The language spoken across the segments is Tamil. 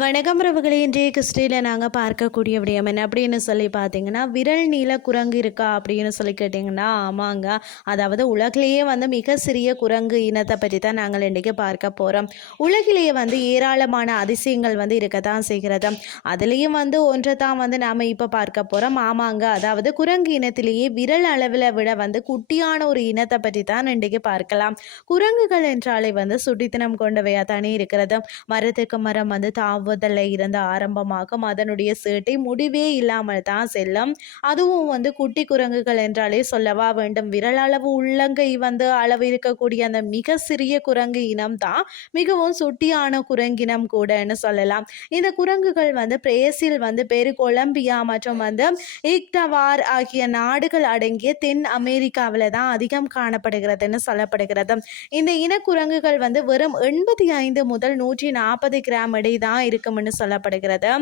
வணக்கம் ரவுகளே இன்றைய கிறிஸ்டியில் நாங்கள் பார்க்கக்கூடிய விடயம் என்ன அப்படின்னு சொல்லி பார்த்தீங்கன்னா விரல் நீள குரங்கு இருக்கா அப்படின்னு சொல்லி கேட்டிங்கன்னா ஆமாங்க. அதாவது உலகிலேயே வந்து மிக சிறிய குரங்கு இனத்தை பற்றி தான் நாங்கள் இன்றைக்கி பார்க்க போகிறோம் உலகிலேயே வந்து ஏராளமான அதிசயங்கள் வந்து இருக்க தான் செய்கிறது. அதுலேயும் வந்து ஒன்றை தான் வந்து நாம் இப்போ பார்க்க போகிறோம் ஆமாங்க. அதாவது குரங்கு இனத்திலேயே விரல் அளவில் விட வந்து குட்டியான ஒரு இனத்தை பற்றி தான் இன்றைக்கி பார்க்கலாம். குரங்குகள் என்றாலே வந்து சுட்டித்தனம் கொண்டவையாக தானே இருக்கிறது. மரத்துக்கு மரம் வந்து முதல்ல இருந்து ஆரம்பமாகும். அதனுடைய சேட்டை முடிவே இல்லாமல் தான் செல்லும். அதுவும் வந்து குட்டி குரங்குகள் என்றாலே சொல்லவா வேண்டும்? விரலளவு உள்ளங்கை வந்து அளவு இருக்கக்கூடிய அந்த மிக சிறிய குரங்கு இனம் தான் மிகவும் சுட்டியான குரங்கினம் கூடன்னு சொல்லலாம். இந்த குரங்குகள் வந்து பிரேசில் வந்து பெரு கொலம்பியா மற்றும் வந்து ஈக்டவார் ஆகிய நாடுகள் அடங்கிய தென் அமெரிக்காவில் தான் அதிகம் காணப்படுகிறதுன்னு சொல்லப்படுகிறது. இந்த இனக்குரங்குகள் வந்து வெறும் எண்பத்தி ஐந்து முதல் நூற்றி நாற்பது கிராம் இடை தான் இருக்கும்னு சொல்லப்படுகிறது.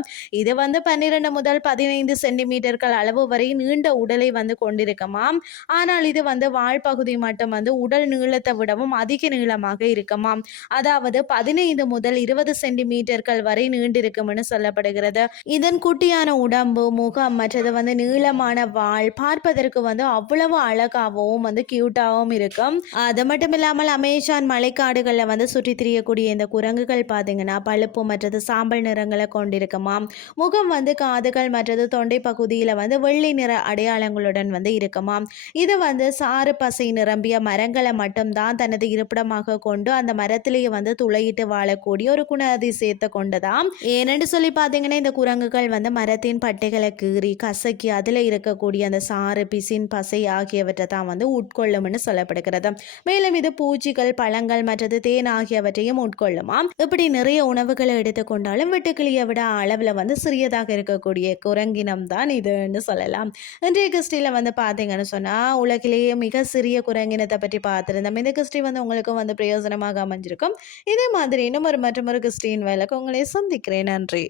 இது வந்து பன்னிரெண்டு முதல் பதினைந்து சென்டிமீட்டர்கள் அளவு வரை நீண்ட உடலை வந்து கொண்டிருக்குமாம் ஆனால் இது வந்து வாழ்பகுதி மட்டும் வந்து உடல் நீளத்தை விடவும் அதிக நீளமாக இருக்குமாம் அதாவது பதினைந்து முதல் இருபது சென்டிமீட்டர்கள் வரை நீண்டிருக்கும்னு சொல்லப்படுகிறது. இதன் குட்டியான உடம்பு முகம் மற்றது வந்து நீளமான வாழ் பார்ப்பதற்கு வந்து அவ்வளவு அழகாகவும் வந்து கியூட்டாகவும் இருக்கும். அது மட்டும் இல்லாமல் அமேசான் மலைக்காடுகளில் வந்து சுற்றி திரியக்கூடிய இந்த குரங்குகள் பார்த்தீங்கன்னா பழுப்பு மற்றது சாம்பல் நிறங்களை கொண்டிருக்குமாம். முகம் வந்து காதுகள் மற்றது தொண்டை பகுதியில் வந்து வெள்ளை நிற அடையாளங்களுடன் வந்து இருக்குமாம். இது வந்து சாறு பசை நிரம்பிய மரங்களை மட்டும்தான் தனது இருப்பிடமாக கொண்டு அந்த மரத்திலேயே வந்து துளையிட்டு வாழக்கூடிய ஒரு குண அதிசயத்தை கொண்டதாம். ஏனென்று சொல்லி பார்த்தீங்கன்னா இந்த குரங்குகள் வந்து மரத்தின் பட்டைகளை கீறி கசக்கி அதில் இருக்கக்கூடிய அந்த சாறு பிசின் பசை ஆகியவற்றை தான் வந்து உட்கொள்ளும்னு சொல்லப்படுகிறது. மேலும் இது பூச்சிகள் பழங்கள் மற்றது தேன் ஆகியவற்றையும் உட்கொள்ளுமாம். இப்படி நிறைய உணவுகளை இருந்தாலும் வெட்டுக்கிளியை விட அளவில் வந்து சிறியதாக இருக்கக்கூடிய குரங்கினம் தான் இதுன்னு சொல்லலாம். இன்றைய கிறிஸ்டியில் வந்து பார்த்தீங்கன்னு சொன்னால் உலகிலேயே மிக சிறிய குரங்கினத்தை பற்றி பார்த்துருந்தோம். இந்த கிறிஸ்டி வந்து உங்களுக்கும் வந்து பிரயோஜனமாக அமைஞ்சிருக்கும். இதே மாதிரி இன்னும் ஒரு மற்றும் ஒரு கிறிஸ்டின் வேலைக்கு உங்களை சந்திக்கிறேன். நன்றி.